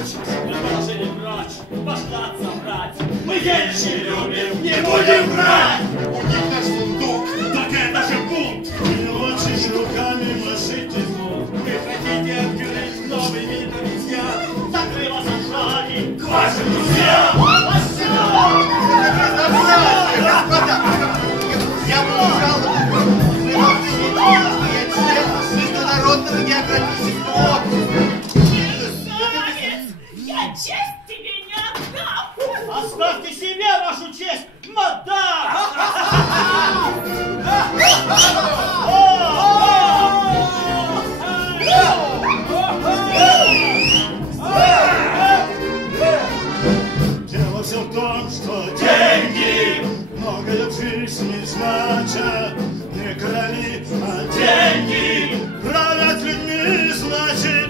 Предложили прочь, пошлат собрать. Мы вещи любим, не будем брать. У них наш сундук. Так это же бунт. Не очень руками машите звук. Вы хотите открыть новый вид обезьян? Так вы вас отжали к вашим друзьям. Господа, я получал предупреждение, что я член Международного географического общества. Я честь тебе не отдам! Оставьте себе вашу честь, мадам! Дело все в том, что деньги многое в жизни значат. Не короли, а деньги правят людьми, значит.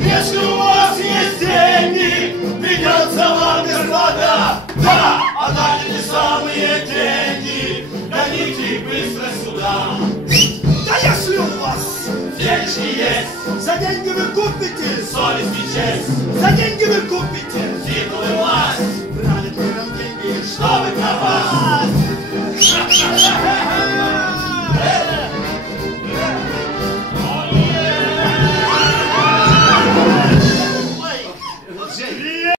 Если у вас есть деньги, придется вам, господа, да, а дали не самые деньги, гоните их быстро сюда. Да если у вас Деньги есть, за деньги вы купите